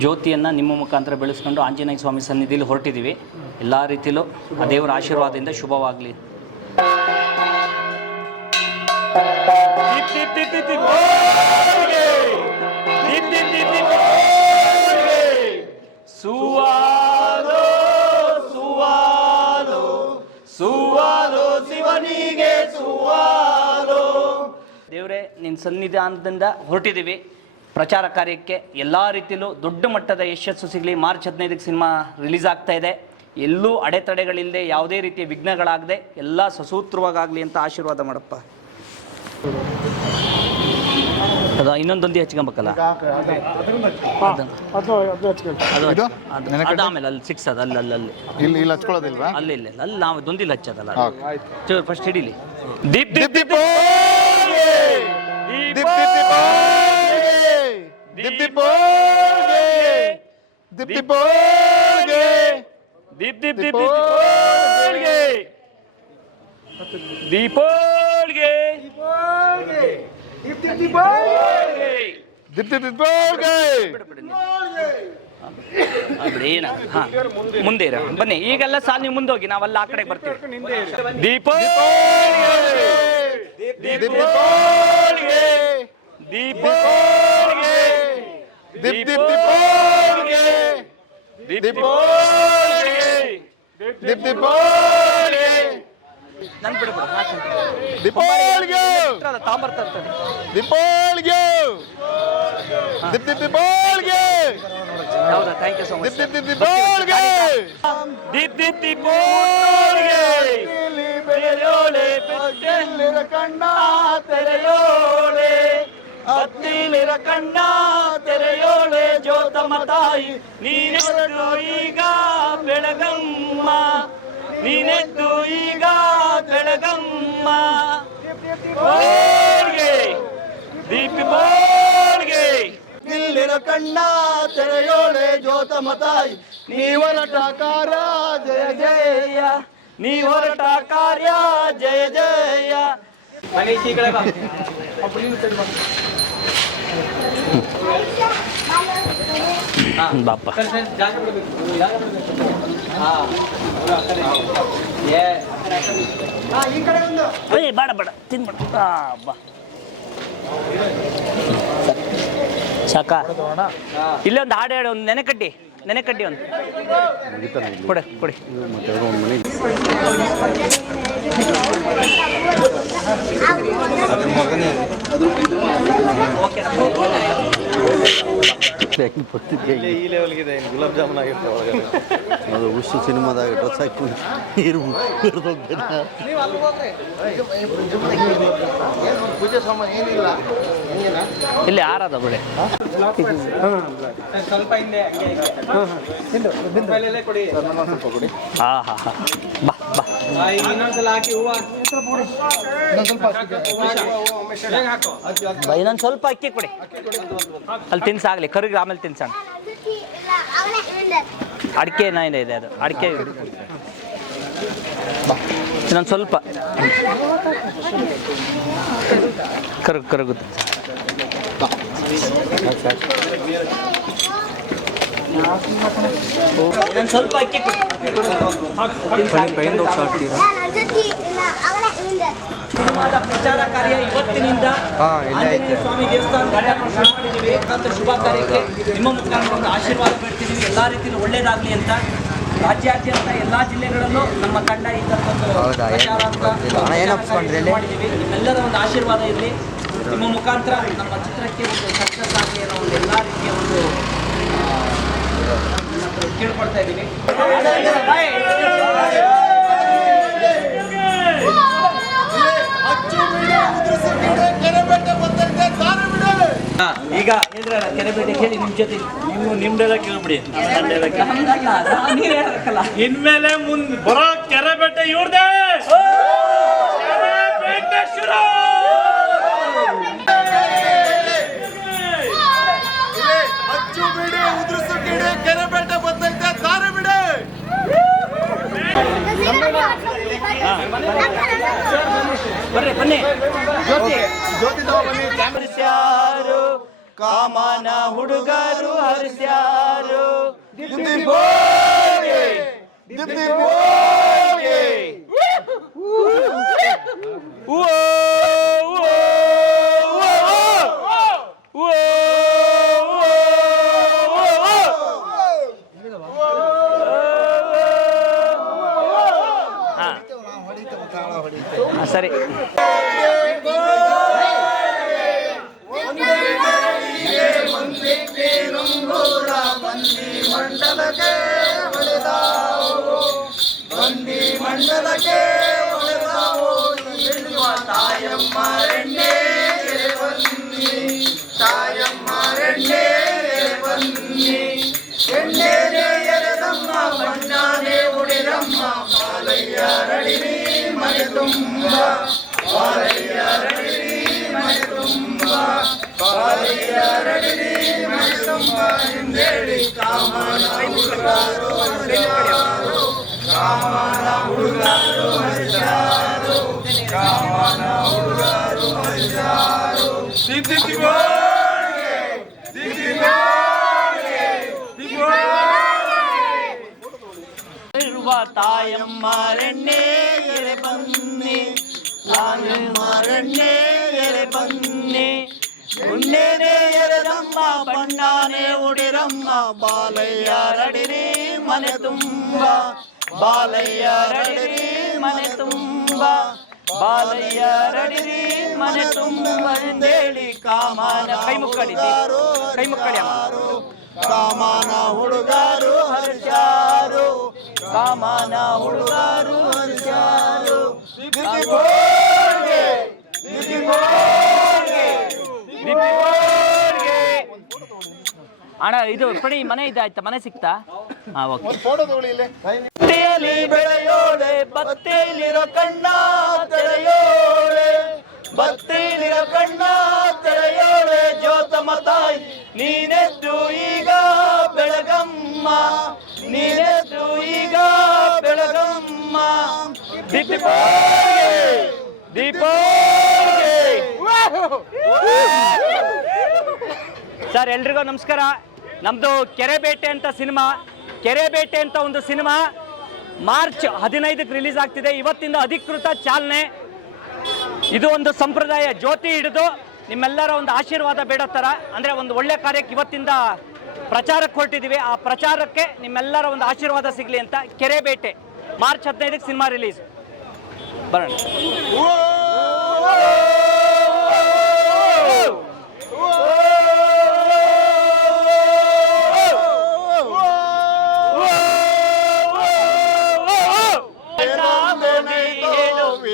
ಜ್ಯೋತಿಯನ್ನು ನಿಮ್ಮ ಮುಖಾಂತರ ಬೆಳೆಸ್ಕೊಂಡು ಆಂಜನೇಯ ಸ್ವಾಮಿ ಸನ್ನಿಧಿಯಲ್ಲಿ ಹೊರಟಿದ್ದೀವಿ. ಎಲ್ಲ ರೀತಿಯಲ್ಲೂ ಆ ದೇವರ ಆಶೀರ್ವಾದದಿಂದ ಶುಭವಾಗಲಿ. ಸುವಾಲೋ ಸುವಾಲೋ ಸುವಾಲೋ ಶಿವನಿಗೆ ಸುವಾಲೋ. ದೇವರೇ, ನಿನ್ನ ಸನ್ನಿಧಾನದಿಂದ ಹೊರಟಿದ್ದೀವಿ. ಪ್ರಚಾರ ಕಾರ್ಯಕ್ಕೆ ಎಲ್ಲ ರೀತಿಯಲ್ಲೂ ದೊಡ್ಡ ಮಟ್ಟದ ಯಶಸ್ಸು ಸಿಗಲಿ. ಮಾರ್ಚ್ 15ಕ್ಕೆ ಸಿನಿಮಾ ರಿಲೀಸ್ ಆಗ್ತಾ ಇದೆ. ಎಲ್ಲೂ ಅಡೆತಡೆಗಳಿಲ್ಲದೆ, ಯಾವುದೇ ರೀತಿಯ ವಿಘ್ನಗಳಾಗದೆ ಎಲ್ಲ ಸಸೂತ್ರವಾಗಲಿ ಅಂತ ಆಶೀರ್ವಾದ ಮಾಡಪ್ಪ. ಅದು ಇನ್ನೊಂದೊಂದು ಹಚ್ಕೊಬೇಕಲ್ಲ, ಆಮೇಲೆ ಅಲ್ಲಿ ಸಿಕ್ಸ್ ಅದು ಅಲ್ಲಿ ಇಲ್ಲಿ ಹಚ್ಕೊಳ್ಳೋದಿಲ್ವಾ? ಅಲ್ಲಿ ಇಲ್ಲ ಅಲ್ಲಿ ನಾವು ದೊಂದಿಲ್ಲ ಹಚ್ಚೋದಲ್ಲ. ಫಸ್ಟ್ ಹಿಡೀಲಿ. ದೀಪ್ ದೀಪ್ ದೀಪ್ ಮುಂದೆ ಇರ ಬನ್ನಿ. ಈಗೆಲ್ಲ ಸಾಲ ನೀವು ಮುಂದೆ ಹೋಗಿ, ನಾವೆಲ್ಲ ಆ ಕಡೆ ಬರ್ತೀವಿ. ದೀಪ ಹೌದಾ? Thank you so much. ಭಕ್ತಿಲಿರ ಕಣ್ಣ ತೆರೆಯೋಳೆ ಜ್ಯೋತಮ್ಮ ತಾಯಿ, ನೀನೆದ್ದು ಈಗ ಬೆಳಗಮ್ಮ, ನೀನೆದ್ದು ಈಗ ಬೆಳಗಮ್ಮ. ದೀಪಿ ಬೋಳ್ಗೆ ನಿಲ್ಲಿರ ಕಣ್ಣ ತೆರೆಯೋಳೆ ಜ್ಯೋತಮ್ಮ ತಾಯಿ, ನೀ ಹೊರಟ ಕಾರ್ಯ ಜಯ ಜಯ, ನೀ ಹೊರಟ ಕಾರ್ಯ ಜಯ ಜಯ. ಬಾಪ ಬೇಡ ಬೇಡ ತಿನ್ಬೇಡ. ಬಾ ಸಾಕ. ಇಲ್ಲೊಂದು ಹಾಡು ಹೇಳಿ, ಒಂದು ನೆನೆಕಡ್ಡಿ ಒಂದು ಕೊಡಿ ಕೊಡಿ. ಗುಲಾಬ್ ಜಾಮೂನ್ ಆಗಿರ್ತಾವೆ ಅದು ಉಷ್ಟು ಸಿನಿಮಾದಾಗ ಡ್ರೆಸ್ ಹಾಕಿ ನೀರು ಪೂಜೆ ಸಾಮಾನು ಏನಿಲ್ಲ. ಇಲ್ಲಿ ಯಾರದ ಬಿಡಿ. ಹಾ ಹಾ ಹಾ ಬಾ ಬಾ. ಇನ್ನೊಂದು ಸ್ವಲ್ಪ ಅಕ್ಕಿ ಕೊಡಿ. ಅಲ್ಲಿ ತಿನ್ಸಾಗಲಿ, ಕರಿಗೆ ಆಮೇಲೆ ತಿನ್ಸೋಣ. ಅಡಿಕೆ ಏನಿದೆ ಇದೆ, ಅದು ಅಡಿಕೆ ಇನ್ನೊಂದು ಸ್ವಲ್ಪ ಕರಗುತ್ತೆ. ಇನ್ನೊಂದು ಸ್ವಲ್ಪ ಅಕ್ಕಿ ಪ್ರಚಾರ ಕಾರ್ಯ ಇವತ್ತಿನಿಂದ ಆಂಜನೇಯ ಸ್ವಾಮಿ ದೇವಸ್ಥಾನ ಮಾಡಿದ್ದೀವಿ. ಶುಭ ಕಾರ್ಯಕ್ಕೆ ನಿಮ್ಮ ಮುಖಾಂತರ ಒಂದು ಆಶೀರ್ವಾದ ಬೇಡ್ತಿದ್ದೀವಿ. ಎಲ್ಲ ರೀತಿಯಲ್ಲಿ ಒಳ್ಳೇದಾಗಲಿ ಅಂತ. ರಾಜ್ಯಾದ್ಯಂತ ಎಲ್ಲ ಜಿಲ್ಲೆಗಳಲ್ಲೂ ನಮ್ಮ ತಂಡ ಈ ಥರದೊಂದು ಪ್ರಚಾರ ಮಾಡಿದ್ದೀವಿ. ನಿಮ್ಮೆಲ್ಲರ ಒಂದು ಆಶೀರ್ವಾದ ಇರಲಿ. ನಿಮ್ಮ ಮುಖಾಂತರ ನಮ್ಮ ಚಿತ್ರಕ್ಕೆ ಒಂದು ಸಕ್ಸಸ್ ಆಗಲಿ ಅನ್ನೋ ಒಂದು ಎಲ್ಲ ರೀತಿಯ ಒಂದು ಕೇಳ್ಕೊಳ್ತಾ ಇದ್ದೀವಿ. ಈಗ ಕೆರೆಬೇಟೆ ಕೇಳಿ ನಿಮ್ಮ ಜೊತೆ ನಿಮ್ದೆಲ್ಲ ಕೇಳ್ಬಿಡಿ. ಇನ್ಮೇಲೆ ಮುಂದೆ ಬರೋ ಕೆರೆಬೇಟೆ ಇವ್ರದೇ. ಬರ್ರಿ ಬನ್ನಿ ಜ್ಯೋತಿ ಹರಿಸ್ಯಾರು ಕಾಮನ ಹುಡುಗರು ಹರಿಸ್ಯಾರು ಸರಿ ಮಂಡಲಕ್ಕೆ ತಾಯಮ್ಮರೆಣ್ಣೆ ಬನ್ನಿ ತಾಯಮ್ಮರೆಣ್ಣೆ ಬನ್ನಿ ಎಣ್ಣೆನೆ ಎರೆದಮ್ಮ ಬಣ್ಣಾನೆ ಉಡಿರಮ್ಮ ಬಾಲಯ್ಯ ರಡಿರಿ ಮನೆ ತುಂಬ ಬಾಲಯ್ಯ ರಡಿರಿ ಮನೆ ತುಂಬ ಬಾಲಯ್ಯ ರಡಿರಿ ಮನೆ ತುಂಬ ಎಂದೇಳಿ ಕಾಮನ ಹುಡುಗರು ಹರಿಸ್ಯಾರು ಕಾಮನ ಹುಡುಗರು ಹರಿಸ್ಯಾರು ಕಾಮನ ಹುಡುಗರು ಹರಿಸ್ಯಾರು ಇರುವ ತಾಯಮ್ಮರೆಣ್ಣೆ ಎರೆ ಬನ್ನಿ ತಾಯಮ್ಮರೆಣ್ಣೆ ಎರೆ ಬನ್ನಿ ಉಣ್ಣೆನೆ ಎರೆದಮ್ಮ ಬಣ್ಣಾನೆ ಉಡಿರಮ್ಮ ಬಾಲಯ್ಯ ರಡಿರಿ ಮನೆ ತುಂಬ ಬಾಲಯ್ಯ ರಡಿರಿ ಮನೆ ತುಂಬ ಬಾಲಯ್ಯ ರಡಿರಿ ಮನೆ ತುಂಬ ಎಂದೇಳಿ ಕಾಮನ ಕೈ ಮುಕ್ಕಡಿ ಕಾಮನ ಹುಡುಗರು ಹರಿಸ್ಯಾರು ಕಾಮನ ಹುಡುಗರು ಹರಿಸ್ಯಾರು ಅಣ್ಣ ಇದು ಕೊಡಿ ಮನೆ ಇದಾಯ್ತಾ ಮನೆ ಸಿಕ್ತಾ ಹಾ ಓಕೆ ಬತ್ತೆಯಲ್ಲಿ ಬೆಳೆಯೋಳೆ ಬತ್ತೆಯಲ್ಲಿರೋ ಕಣ್ಣ ತೆರೆಯೋಳೆ ಬತ್ತೆಯಲ್ಲಿರೋ ಕಣ್ಣ ತೆರೆಯೋಳೆ ಜ್ಯೋತಮ್ಮ ತಾಯಿ ನೀನೆದ್ದು ಈಗ ಬೆಳಗಮ್ಮ ನೀನೆದ್ದು ಈಗ ಬೆಳಗಮ್ಮ ಸರ್ ಎಲ್ರಿಗೂ ನಮಸ್ಕಾರ. ನಮ್ಮದು ಕೆರೆಬೇಟೆ ಅಂತ ಸಿನಿಮಾ, ಕೆರೆಬೇಟೆ ಅಂತ ಒಂದು ಸಿನಿಮಾ ಮಾರ್ಚ್ 15ಕ್ಕೆ ರಿಲೀಸ್ ಆಗ್ತಿದೆ. ಇವತ್ತಿಂದ ಅಧಿಕೃತ ಚಾಲನೆ. ಇದು ಒಂದು ಸಂಪ್ರದಾಯ, ಜ್ಯೋತಿ ಹಿಡಿದು ನಿಮ್ಮೆಲ್ಲರ ಒಂದು ಆಶೀರ್ವಾದ ಬೇಡೋ ಥರ, ಅಂದರೆ ಒಂದು ಒಳ್ಳೆ ಕಾರ್ಯಕ್ಕೆ ಇವತ್ತಿಂದ ಪ್ರಚಾರಕ್ಕೆ ಹೊರಟಿದ್ದೀವಿ. ಆ ಪ್ರಚಾರಕ್ಕೆ ನಿಮ್ಮೆಲ್ಲರ ಒಂದು ಆಶೀರ್ವಾದ ಸಿಗಲಿ ಅಂತ ಕೆರೆಬೇಟೆ ಮಾರ್ಚ್ 15ಕ್ಕೆ ಸಿನಿಮಾ ರಿಲೀಸ್. ಬರೋಣ.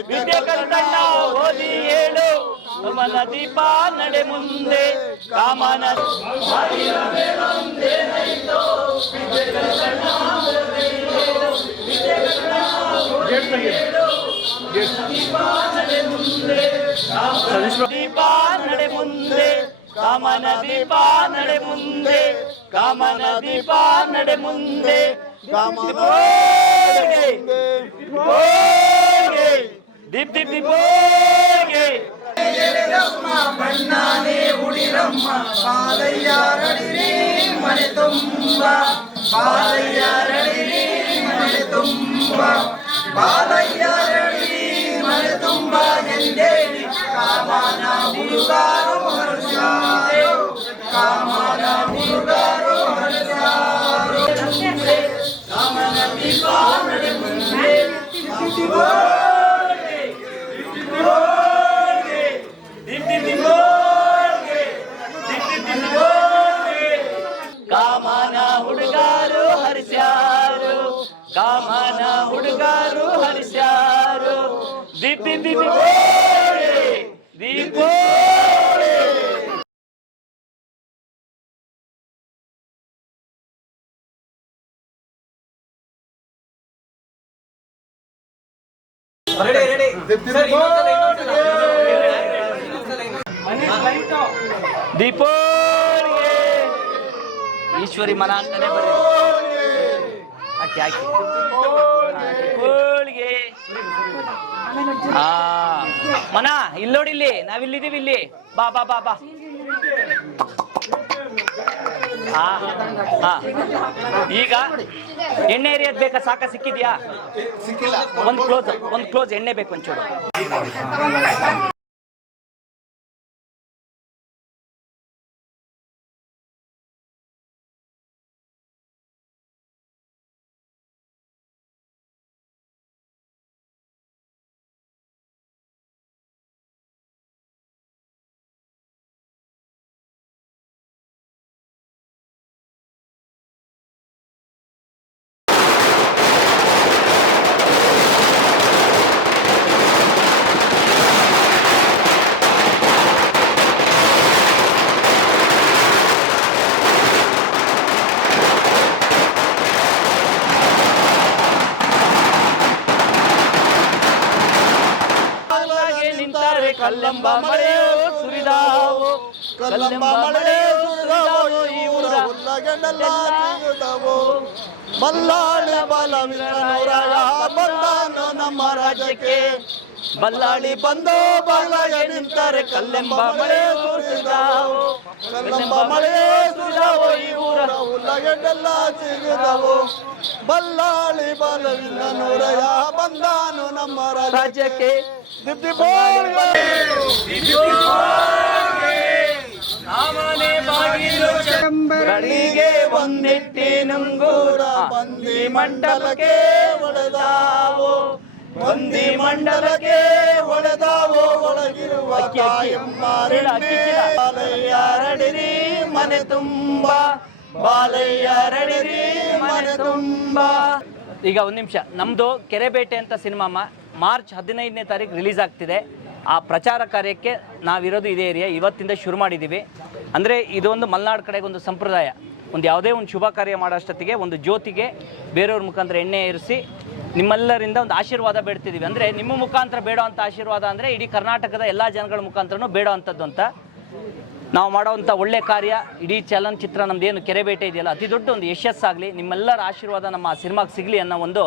ವಿದ್ಯೆ ಕಲ್ತಣ್ಣ ಓದಿ ಹೇಳು, ಕಾಮನ ದೀಪ ನಡೆ ಮುಂದೆ, ಕಾಮನ ದೀಪ ನಡೆ ಮುಂದೆ, ಕಾಮನ ದೀಪ ನಡೆ ಮುಂದೆ, ಕಾಮನ ದೀಪ ನಡೆ ಮುಂದೆ, ದೀಪ್ ದೀಪ್ ದೀಪೋಗೆ ಬಣ್ಣಾನೆ ಉಡಿರಮ್ಮ ಬಾಲಯ್ಯ ರಡಿರಿ ಮನೆ ತುಂಬ ಬಾಲಯ್ಯ ರಡಿರಿ ಮನೆ ತುಂಬ ಬಾಲಯ್ಯ ರಡಿರಿ ಮನೆ ತುಂಬ ಎಂದೇಳಿ ಕಾಮನ ಹುಡುಗರು ಹರಿಸ್ಯಾರು ಕಾಮನ ಹುಡುಗರು ಹರಿಸ್ಯಾರು ಕಾಮನ ದೀಪ ನಡೆ ಮುಂದೆ ಕಾಮನ ಹುಡುಗರು ಹರಿಸ್ಯಾರು, ಕಾಮನ ಹುಡುಗರು ಹರಿಸ್ಯಾರು, ದೀಪ್ ದೀಪ್ ದೀಪೋಳೆ ದೀಪೋಳೆ. ದೀಪೋಳಿಗೆ ಈಶ್ವರಿ ಮನ ಅಂತಾನೆ ಬರೀ ಹಾಕಿ ಹಾಕಿ ದೀಪೋಳಿಗೆ ಮನ ಇಲ್ಲಿ ನೋಡಿ, ಇಲ್ಲಿ ನಾವಿಲ್ಲಿದ್ದೀವಿ, ಇಲ್ಲಿ ಬಾ ಬಾ ಬಾ ಬಾ. ಈಗ ಎಣ್ಣೆ ಎರಿಯೋದು ಬೇಕಾ? ಸಾಕ ಸಿಕ್ಕಿದ್ಯಾ? ಒಂದು ಕ್ಲೋಸ್ ಎಣ್ಣೆ ಬೇಕು ಒಂಚೂರು. ಕಲ್ಲಂಬ ಮಳೆಯೋ ಸುರಿದಾವೋ, ಕಲ್ಲಂಬ ಮಳೆಯೋ ಸುರಿದಾವೋ, ಈ ಊರ ಹುಲ್ಲಗೆಲ್ಲ ಸಿಗುತ್ತವೋ. ಬಲ್ಲಾಳಿ ಬಲವಿನೂರಾಯ ಬಂದಾನು ನಮ್ಮ ರಾಜ್ಯಕ್ಕೆ, ಬಲ್ಲಾಳಿ ಬಂದೋ ಬಾಲಾಗೆ ನಿಂತಾರೆ. ಕಲ್ಲಂಬ ಮಳೆಯೋ ಸುರಿದಾವೋ, ಕಲ್ಲಂಬ ಮಳೆಯೋ ಸುರಿದಾವೋ, ಈ ಊರ ಹುಲ್ಲಗೆಲ್ಲ ಸಿಗುತ್ತವೋ. ಬಲ್ಲಾಳಿ ಬಲವಿನೂರಾಯ ಬಂದಾನು ನಮ್ಮ ರಾಜ್ಯಕ್ಕೆ. ಗಳಿಗೆ ಒಂದಿಟ್ಟಿ ನಂಗೂರ ಬಂದಿ ಮಂಡಲಕ್ಕೆ ಹೊಡೆದಾವೋ, ಬಂದಿ ಮಂಡಲಕ್ಕೆ ಹೊಡೆದಾವೋ. ಒಳಗಿರುವ ಬಾಲಯ್ಯರಡಿರಿ ಮನೆ ತುಂಬ, ಬಾಲಯ್ಯರಡಿರಿ ಮನೆ ತುಂಬ. ಈಗ ಒಂದು ನಿಮಿಷ, ನಮ್ಮದು ಕೆರೆಬೇಟೆ ಅಂತ ಸಿನಿಮಾ ಮಾರ್ಚ್ 15ನೇ ತಾರೀಕು ರಿಲೀಸ್ ಆಗ್ತಿದೆ. ಆ ಪ್ರಚಾರ ಕಾರ್ಯಕ್ಕೆ ನಾವಿರೋದು ಇದೇ ಏರಿಯಾ. ಇವತ್ತಿಂದ ಶುರು ಮಾಡಿದ್ದೀವಿ. ಅಂದರೆ ಇದೊಂದು ಮಲೆನಾಡು ಕಡೆಗೆ ಒಂದು ಸಂಪ್ರದಾಯ. ಒಂದು ಯಾವುದೇ ಒಂದು ಶುಭ ಕಾರ್ಯ ಮಾಡೋಷ್ಟೊತ್ತಿಗೆ ಒಂದು ಜ್ಯೋತಿಗೆ ಬೇರೆಯವ್ರ ಮುಖಾಂತರ ಎಣ್ಣೆ ಏರಿಸಿ ನಿಮ್ಮೆಲ್ಲರಿಂದ ಒಂದು ಆಶೀರ್ವಾದ ಬೇಡ್ತಿದ್ದೀವಿ. ಅಂದರೆ ನಿಮ್ಮ ಮುಖಾಂತರ ಬೇಡೋ ಅಂಥ ಆಶೀರ್ವಾದ ಅಂದರೆ ಇಡೀ ಕರ್ನಾಟಕದ ಎಲ್ಲ ಜನಗಳ ಮುಖಾಂತರನೂ ಬೇಡೋ ಅಂಥದ್ದು ಅಂತ. ನಾವು ಮಾಡೋವಂಥ ಒಳ್ಳೆ ಕಾರ್ಯ, ಇಡೀ ಚಲನಚಿತ್ರ ನಮ್ಮದೇನು ಕೆರೆಬೇಟೆ ಇದೆಯಲ್ಲ, ಅತಿ ದೊಡ್ಡ ಒಂದು ಯಶಸ್ಸಾಗಲಿ, ನಿಮ್ಮೆಲ್ಲರ ಆಶೀರ್ವಾದ ನಮ್ಮ ಸಿನಿಮಾಗೆ ಸಿಗಲಿ ಅನ್ನೋ ಒಂದು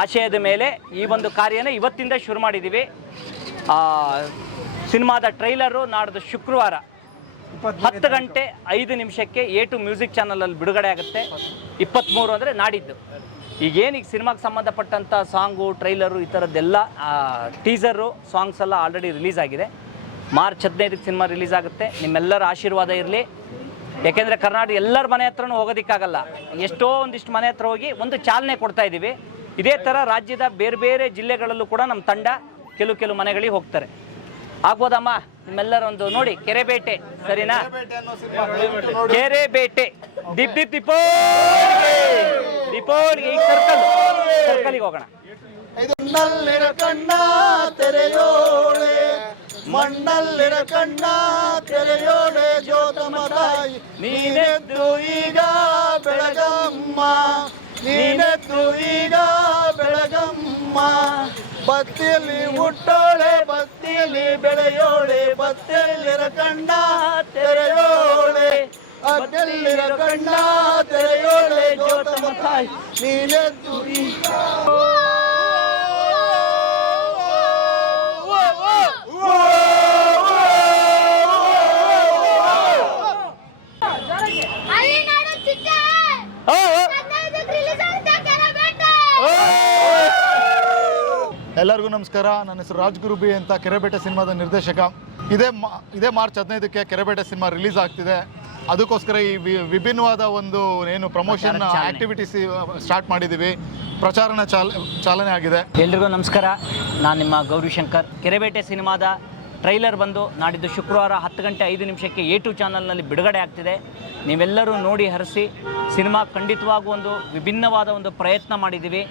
ಆಶಯದ ಮೇಲೆ ಈ ಒಂದು ಕಾರ್ಯನ ಇವತ್ತಿಂದ ಶುರು ಮಾಡಿದ್ದೀವಿ. ಸಿನಿಮಾದ ಟ್ರೈಲರು ನಾಡ್ದು ಶುಕ್ರವಾರ 10:05 A2 ಮ್ಯೂಸಿಕ್ ಚಾನಲಲ್ಲಿ ಬಿಡುಗಡೆ ಆಗುತ್ತೆ. 23 ಅಂದರೆ ನಾಡಿದ್ದು. ಈಗೇನಿಗೆ ಸಿನಿಮಾಗೆ ಸಂಬಂಧಪಟ್ಟಂಥ ಸಾಂಗು, ಟ್ರೈಲರು, ಈ ಥರದ್ದೆಲ್ಲ ಟೀಸರು, ಸಾಂಗ್ಸ್ ಎಲ್ಲ ಆಲ್ರೆಡಿ ರಿಲೀಸ್ ಆಗಿದೆ. ಮಾರ್ಚ್ 15ಕ್ಕೆ ಸಿನಿಮಾ ರಿಲೀಸ್ ಆಗುತ್ತೆ. ನಿಮ್ಮೆಲ್ಲರ ಆಶೀರ್ವಾದ ಇರಲಿ. ಯಾಕೆಂದರೆ ಕರ್ನಾಟಕ ಎಲ್ಲರ ಮನೆ ಹತ್ರನೂ ಹೋಗೋದಕ್ಕಾಗಲ್ಲ. ಎಷ್ಟೋ ಒಂದಿಷ್ಟು ಮನೆ ಹತ್ರ ಹೋಗಿ ಒಂದು ಚಾಲನೆ ಕೊಡ್ತಾ ಇದ್ದೀವಿ. ಇದೇ ಥರ ರಾಜ್ಯದ ಬೇರೆ ಬೇರೆ ಜಿಲ್ಲೆಗಳಲ್ಲೂ ಕೂಡ ನಮ್ಮ ತಂಡ ಕೆಲವು ಮನೆಗಳಿಗೆ ಹೋಗ್ತಾರೆ. ಆಗ್ಬೋದಮ್ಮ? ನಿಮ್ಮೆಲ್ಲರೊಂದು ನೋಡಿ, ಕೆರೆಬೇಟೆ, ಸರಿನಾ? ಕೆರೆಬೇಟೆ ದೀಪೋಳಿಗೆ ಈಗ ಸರ್ಕಲ್ಗೆ ಹೋಗೋಣ. ಮಣ್ಣಲ್ಲಿರ ಕಣ್ಣ ತೆರೆಯೋಳೆ, ಮಣ್ಣಲ್ಲಿರ ಕಣ್ಣ ತೆರೆಯೋಳೆ ಜ್ಯೋತಮ್ಮ ತಾಯಿ, ನೀನೆದ್ದು ಈಗ ಬೆಳಗಮ್ಮ, ನೀನೆದ್ದು ಈಗ ಬೆಳಗಮ್ಮ. ಬತ್ತಿಯಲ್ಲಿ ಹುಟ್ಟೋಳೆ, ಬತ್ತಿಯಲ್ಲಿ ಬೆಳೆಯೋಳೆ, ಬತ್ತಿಯಲ್ಲಿರ ಕಣ್ಣ ತೆರೆಯೋಳೆ, ಬತ್ತಿಯಲ್ಲಿರ ಕಣ್ಣ ತೆರೆಯೋಳೆ ಜ್ಯೋತಮ್ಮ ತಾಯಿ, ನೀನೆದ್ದು ಈಗ. ಎಲ್ಲರಿಗೂ ನಮಸ್ಕಾರ. ನನ್ನ ಹೆಸರು ರಾಜ್ಗುರು ಬಿ ಅಂತ, ಕೆರೆಬೇಟೆ ಸಿನಿಮಾದ ನಿರ್ದೇಶಕ. ಇದೇ ಮಾರ್ಚ್ 15ಕ್ಕೆ ಕೆರೆಬೇಟೆ ಸಿನಿಮಾ ರಿಲೀಸ್ ಆಗ್ತಿದೆ. ಅದಕ್ಕೋಸ್ಕರ ಈ ವಿಭಿನ್ನವಾದ ಒಂದು ಏನು ಪ್ರಮೋಷನ್ ಆಕ್ಟಿವಿಟೀಸ್ ಸ್ಟಾರ್ಟ್ ಮಾಡಿದ್ದೀವಿ. ಪ್ರಚಾರನ ಚಾಲನೆ ಆಗಿದೆ. ಎಲ್ರಿಗೂ ನಮಸ್ಕಾರ. ನಾನು ನಿಮ್ಮ ಗೌರಿಶಂಕರ್. ಕೆರೆಬೇಟೆ ಸಿನಿಮಾದ ಟ್ರೈಲರ್ ಬಂದು ನಾಡಿದ್ದು ಶುಕ್ರವಾರ 10:05 A2 ಚಾನಲ್ನಲ್ಲಿ ಬಿಡುಗಡೆ ಆಗ್ತಿದೆ. ನೀವೆಲ್ಲರೂ ನೋಡಿ ಹರಿಸಿ. ಸಿನಿಮಾ ಖಂಡಿತವಾಗೂ ಒಂದು ವಿಭಿನ್ನವಾದ ಒಂದು ಪ್ರಯತ್ನ ಮಾಡಿದ್ದೀವಿ.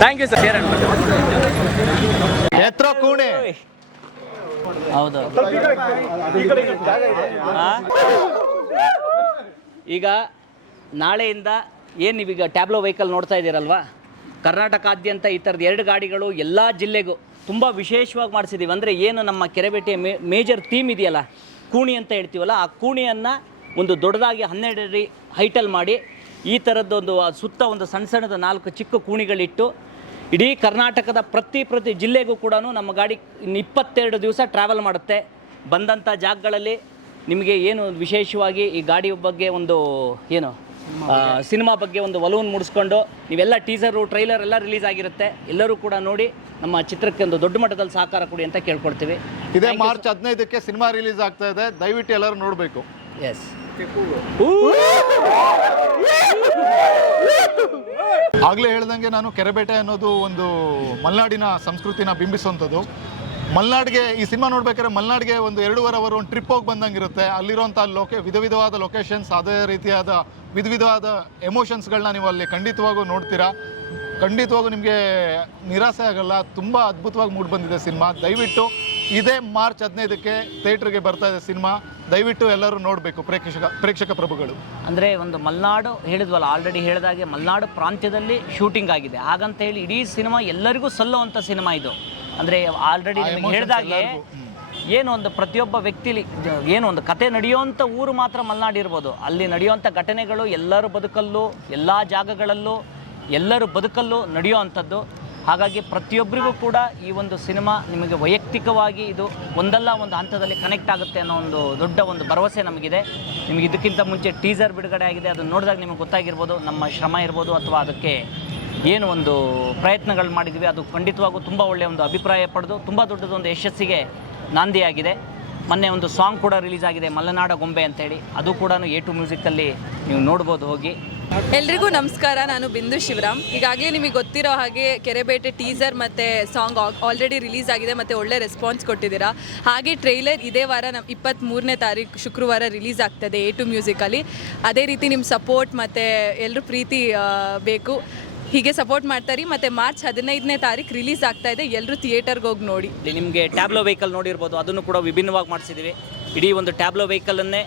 Thank you sir. ಎತ್ರ ಕೂಣೆ. ಹೌದು. ಈಗ ನಾಳೆಯಿಂದ ಏನು ನೀವೀಗ ಟ್ಯಾಬ್ಲೋ ವೆಹಿಕಲ್ ನೋಡ್ತಾ ಇದ್ದೀರಲ್ವಾ, ಕರ್ನಾಟಕಾದ್ಯಂತ ಈ ಥರದ 2 ಗಾಡಿಗಳು ಎಲ್ಲ ಜಿಲ್ಲೆಗೂ ತುಂಬ ವಿಶೇಷವಾಗಿ ಮಾಡಿಸಿದ್ದೀವಿ. ಅಂದರೆ ಏನು ನಮ್ಮ ಕೆರೆಬೇಟೆಯ ಮೇಜರ್ ಥೀಮ್ ಇದೆಯಲ್ಲ, ಕೂಣಿ ಅಂತ ಹೇಳ್ತೀವಲ್ಲ, ಆ ಕೂಣಿಯನ್ನು ಒಂದು ದೊಡ್ಡದಾಗಿ 12 ಅಡಿ ಹೈಟಲ್ಲಿ ಮಾಡಿ ಈ ಥರದ್ದೊಂದು ಸುತ್ತ ಒಂದು ಸಣ್ಣ ಸಣ್ಣದ 4 ಚಿಕ್ಕ ಕೂಣಿಗಳಿಟ್ಟು ಇಡೀ ಕರ್ನಾಟಕದ ಪ್ರತಿ ಜಿಲ್ಲೆಗೂ ಕೂಡ ನಮ್ಮ ಗಾಡಿ 22 ದಿವಸ ಟ್ರಾವೆಲ್ ಮಾಡುತ್ತೆ. ಬಂದಂಥ ಜಾಗಗಳಲ್ಲಿ ನಿಮಗೆ ಏನು ವಿಶೇಷವಾಗಿ ಈ ಗಾಡಿ ಬಗ್ಗೆ ಒಂದು ಏನು ಸಿನಿಮಾ ಬಗ್ಗೆ ಒಂದು ಒಲವನ್ನು ಮೂಡಿಸ್ಕೊಂಡು ನೀವೆಲ್ಲ ಟೀಸರು ಟ್ರೈಲರ್ ಎಲ್ಲ ರಿಲೀಸ್ ಆಗಿರುತ್ತೆ. ಎಲ್ಲರೂ ಕೂಡ ನೋಡಿ ನಮ್ಮ ಚಿತ್ರಕ್ಕೆ ಒಂದು ದೊಡ್ಡ ಮಟ್ಟದಲ್ಲಿ ಸಹಕಾರ ಕೊಡಿ ಅಂತ ಕೇಳ್ಕೊಳ್ತೀವಿ. ಇದೇ ಮಾರ್ಚ್ 15ಕ್ಕೆ ಸಿನಿಮಾ ರಿಲೀಸ್ ಆಗ್ತಾ ಇದೆ, ದಯವಿಟ್ಟು ಎಲ್ಲರೂ ನೋಡಬೇಕು. ಎಸ್. ಆಗಲೇ ಹೇಳ್ದಂಗೆ ನಾನು ಕೆರೆಬೇಟೆ ಅನ್ನೋದು ಒಂದು ಮಲೆನಾಡಿನ ಸಂಸ್ಕೃತಿನ ಬಿಂಬಿಸುವಂಥದ್ದು. ಮಲೆನಾಡಿಗೆ ಈ ಸಿನಿಮಾ ನೋಡ್ಬೇಕಾದ್ರೆ ಮಲೆನಾಡಿಗೆ ಒಂದು 2.5 ಅವರ್ ಒಂದು ಟ್ರಿಪ್ ಹೋಗಿ ಬಂದಂಗಿರುತ್ತೆ. ಅಲ್ಲಿರುವಂಥ ವಿಧವಾದ ಲೊಕೇಶನ್ಸ್, ಅದೇ ರೀತಿಯಾದ ವಿಧವಾದ ಎಮೋಷನ್ಸ್ಗಳನ್ನ ನೀವು ಅಲ್ಲಿ ಖಂಡಿತವಾಗೂ ನೋಡ್ತೀರಾ. ಖಂಡಿತವಾಗೂ ನಿಮಗೆ ನಿರಾಸೆ ಆಗಲ್ಲ. ತುಂಬ ಅದ್ಭುತವಾಗಿ ಮೂಡಿ ಬಂದಿದೆ ಸಿನಿಮಾ. ದಯವಿಟ್ಟು ಇದೇ ಮಾರ್ಚ್ 15ಕ್ಕೆ ಥಿಯೇಟ್ರಿಗೆ ಬರ್ತಾ ಇದೆ ಸಿನಿಮಾ. ದಯವಿಟ್ಟು ಎಲ್ಲರೂ ನೋಡಬೇಕು ಪ್ರೇಕ್ಷಕ ಪ್ರಭುಗಳು. ಅಂದರೆ ಒಂದು ಮಲೆನಾಡು ಹೇಳಿದ್ವಲ್ಲ, ಆಲ್ರೆಡಿ ಹೇಳಿದಾಗೆ ಮಲೆನಾಡು ಪ್ರಾಂತ್ಯದಲ್ಲಿ ಶೂಟಿಂಗ್ ಆಗಿದೆ. ಹಾಗಂತ ಹೇಳಿ ಇಡೀ ಸಿನಿಮಾ ಎಲ್ಲರಿಗೂ ಸಲ್ಲುವಂಥ ಸಿನಿಮಾ ಇದು. ಅಂದರೆ ಆಲ್ರೆಡಿ ನಿಮಗೆ ಹೇಳಿದಾಗೆ ಏನು ಒಂದು ಪ್ರತಿಯೊಬ್ಬ ವ್ಯಕ್ತಿಲಿ ಏನು ಒಂದು ಕತೆ ನಡೆಯುವಂಥ ಊರು ಮಾತ್ರ ಮಲೆನಾಡು ಇರ್ಬೋದು. ಅಲ್ಲಿ ನಡೆಯುವಂಥ ಘಟನೆಗಳು ಎಲ್ಲರ ಬದುಕಲ್ಲೂ ಎಲ್ಲ ಜಾಗಗಳಲ್ಲೂ ಎಲ್ಲರ ಬದುಕಲ್ಲೂ ನಡೆಯುವಂಥದ್ದು. ಹಾಗಾಗಿ ಪ್ರತಿಯೊಬ್ಬರಿಗೂ ಕೂಡ ಈ ಒಂದು ಸಿನಿಮಾ ನಿಮಗೆ ವೈಯಕ್ತಿಕವಾಗಿ ಇದು ಒಂದಲ್ಲ ಒಂದು ಹಂತದಲ್ಲಿ ಕನೆಕ್ಟ್ ಆಗುತ್ತೆ ಅನ್ನೋ ಒಂದು ದೊಡ್ಡ ಒಂದು ಭರವಸೆ ನಮಗಿದೆ. ನಿಮಗೆ ಇದಕ್ಕಿಂತ ಮುಂಚೆ ಟೀಸರ್ ಬಿಡುಗಡೆ ಆಗಿದೆ, ಅದನ್ನು ನೋಡಿದಾಗ ನಿಮಗೆ ಗೊತ್ತಾಗಿರ್ಬೋದು ನಮ್ಮ ಶ್ರಮ ಇರ್ಬೋದು ಅಥವಾ ಅದಕ್ಕೆ ಏನು ಒಂದು ಪ್ರಯತ್ನಗಳು ಮಾಡಿದ್ವಿ ಅದು ಖಂಡಿತವಾಗೂ ತುಂಬ ಒಳ್ಳೆಯ ಒಂದು ಅಭಿಪ್ರಾಯ ಪಡೆದು ತುಂಬ ದೊಡ್ಡದೊಂದು ಯಶಸ್ಸಿಗೆ ನಾಂದಿಯಾಗಿದೆ. ಮೊನ್ನೆ ಒಂದು ಸಾಂಗ್ ಕೂಡ ರಿಲೀಸ್ ಆಗಿದೆ, ಮಲೆನಾಡ ಗೊಂಬೆ ಅಂತೇಳಿ. ಅದು ಕೂಡ A2 ಮ್ಯೂಸಿಕಲ್ಲಿ ನೀವು ನೋಡ್ಬೋದು ಹೋಗಿ. ಎಲ್ರಿಗೂ ನಮಸ್ಕಾರ. ನಾನು ಬಿಂದು ಶಿವರಾಮ್. ಈಗಾಗಲೇ ನಿಮಗೆ ಗೊತ್ತಿರೋ ಹಾಗೆ ಕೆರೆಬೇಟೆ ಟೀಸರ್ ಮತ್ತು ಸಾಂಗ್ ಆಲ್ರೆಡಿ ರಿಲೀಸ್ ಆಗಿದೆ ಮತ್ತು ಒಳ್ಳೆ ರೆಸ್ಪಾನ್ಸ್ ಕೊಟ್ಟಿದ್ದೀರಾ. ಹಾಗೆ ಟ್ರೈಲರ್ ಇದೇ ವಾರ 23ನೇ ತಾರೀಕು ಶುಕ್ರವಾರ ರಿಲೀಸ್ ಆಗ್ತದೆ A2 ಮ್ಯೂಸಿಕಲ್ಲಿ. ಅದೇ ರೀತಿ ನಿಮ್ಮ ಸಪೋರ್ಟ್ ಮತ್ತು ಎಲ್ಲರೂ ಪ್ರೀತಿ ಬೇಕು. ಹೀಗೆ ಸಪೋರ್ಟ್ ಮಾಡ್ತಾರೆ. ಮತ್ತು ಮಾರ್ಚ್ 15ನೇ ತಾರೀಕು ರಿಲೀಸ್ ಆಗ್ತಾ ಇದೆ, ಎಲ್ಲರೂ ಥಿಯೇಟರ್ಗೆ ಹೋಗಿ ನೋಡಿ. ನಿಮಗೆ ಟ್ಯಾಬ್ಲೋ ವೆಹಿಕಲ್ ನೋಡಿರ್ಬೋದು, ಅದನ್ನು ಕೂಡ ವಿಭಿನ್ನವಾಗಿ ಮಾಡಿಸಿದ್ದೀವಿ. ಇಡೀ ಒಂದು ಟ್ಯಾಬ್ಲೋ ವೆಹಿಕಲನ್ನೇ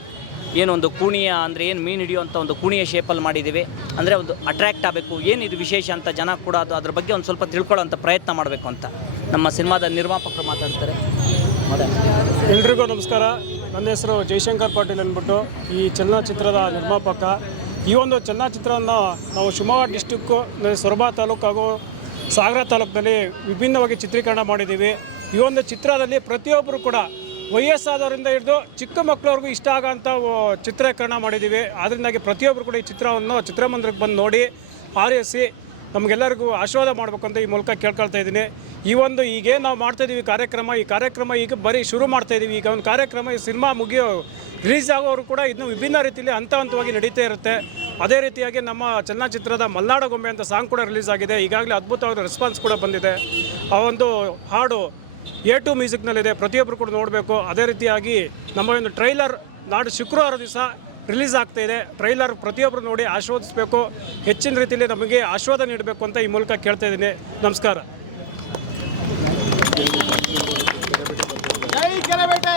ಏನು ಒಂದು ಕೂಣಿಯ ಅಂದರೆ ಏನು ಮೀನು ಹಿಡಿಯುವಂಥ ಒಂದು ಕೂಣಿಯ ಶೇಪಲ್ಲಿ ಮಾಡಿದ್ದೀವಿ. ಅಂದರೆ ಒಂದು ಅಟ್ರ್ಯಾಕ್ಟ್ ಆಗಬೇಕು, ಏನಿದು ವಿಶೇಷ ಅಂತ ಜನ ಕೂಡ ಅದ್ರ ಬಗ್ಗೆ ಒಂದು ಸ್ವಲ್ಪ ತಿಳ್ಕೊಳ್ಳೋಂಥ ಪ್ರಯತ್ನ ಮಾಡಬೇಕು ಅಂತ ನಮ್ಮ ಸಿನಿಮಾದ ನಿರ್ಮಾಪಕರು ಮಾತಾಡ್ತಾರೆ. ಎಲ್ರಿಗೂ ನಮಸ್ಕಾರ. ನನ್ನ ಹೆಸರು ಜಯಶಂಕರ್ ಪಾಟೀಲ್ ಅಂದ್ಬಿಟ್ಟು ಈ ಚಲನಚಿತ್ರದ ನಿರ್ಮಾಪಕ. ಈ ಒಂದು ಚಲನಚಿತ್ರವನ್ನು ನಾವು ಶಿವಮೊಗ್ಗ ಡಿಸ್ಟಿಕ್ಕು ಸೊರಬ ತಾಲೂಕು ಹಾಗೂ ಸಾಗರ ತಾಲೂಕಿನಲ್ಲಿ ವಿಭಿನ್ನವಾಗಿ ಚಿತ್ರೀಕರಣ ಮಾಡಿದ್ದೀವಿ. ಈ ಒಂದು ಚಿತ್ರದಲ್ಲಿ ಪ್ರತಿಯೊಬ್ಬರು ಕೂಡ ವಯಸ್ಸಾದವರಿಂದ ಹಿಡಿದು ಚಿಕ್ಕ ಮಕ್ಕಳವ್ರಿಗೂ ಇಷ್ಟ ಆಗೋಂಥ ಚಿತ್ರೀಕರಣ ಮಾಡಿದ್ದೀವಿ. ಅದರಿಂದಾಗಿ ಪ್ರತಿಯೊಬ್ಬರು ಕೂಡ ಈ ಚಿತ್ರವನ್ನು ಚಿತ್ರಮಂದಿರಕ್ಕೆ ಬಂದು ನೋಡಿ ಆರೈಸಿ ನಮಗೆಲ್ಲರಿಗೂ ಆಶೀರ್ವಾದ ಮಾಡಬೇಕು ಅಂತ ಈ ಮೂಲಕ ಕೇಳ್ಕೊಳ್ತಾ ಇದ್ದೀನಿ. ಈ ಒಂದು ಈಗೇನು ನಾವು ಮಾಡ್ತಾಯಿದ್ದೀವಿ ಈ ಕಾರ್ಯಕ್ರಮ ಈಗ ಬರೀ ಶುರು ಮಾಡ್ತಾಯಿದ್ದೀವಿ. ಈಗ ಒಂದು ಕಾರ್ಯಕ್ರಮ ಈ ಸಿನಿಮಾ ರಿಲೀಸ್ ಆಗೋರು ಕೂಡ ಇದನ್ನು ವಿಭಿನ್ನ ರೀತಿಯಲ್ಲಿ ಹಂತವಾಗಿ ನಡೀತಾ ಇರುತ್ತೆ. ಅದೇ ರೀತಿಯಾಗಿ ನಮ್ಮ ಚಲನಚಿತ್ರದ ಮಲೆನಾಡ ಗೊಂಬೆ ಅಂತ ಸಾಂಗ್ ಕೂಡ ರಿಲೀಸ್ ಆಗಿದೆ. ಈಗಾಗಲೇ ಅದ್ಭುತವಾದ ರೆಸ್ಪಾನ್ಸ್ ಕೂಡ ಬಂದಿದೆ. ಆ ಒಂದು ಹಾಡು A2 ಮ್ಯೂಸಿಕ್ನಲ್ಲಿದೆ, ಪ್ರತಿಯೊಬ್ಬರು ಕೂಡ ನೋಡಬೇಕು. ಅದೇ ರೀತಿಯಾಗಿ ನಮ್ಮ ಒಂದು ಟ್ರೈಲರ್ ನಾಡು ಶುಕ್ರವಾರ ದಿವಸ ರಿಲೀಸ್ ಆಗ್ತಾಯಿದೆ. ಟ್ರೈಲರ್ ಪ್ರತಿಯೊಬ್ಬರು ನೋಡಿ ಆಶೀರ್ವದಿಸಬೇಕು, ಹೆಚ್ಚಿನ ರೀತಿಯಲ್ಲಿ ನಮಗೆ ಆಶೀರ್ವಾದ ನೀಡಬೇಕು ಅಂತ ಈ ಮೂಲಕ ಕೇಳ್ತಾ ಇದ್ದೀನಿ. ನಮಸ್ಕಾರ. ಜೈ ಕೆರೆಬೇಟೆ.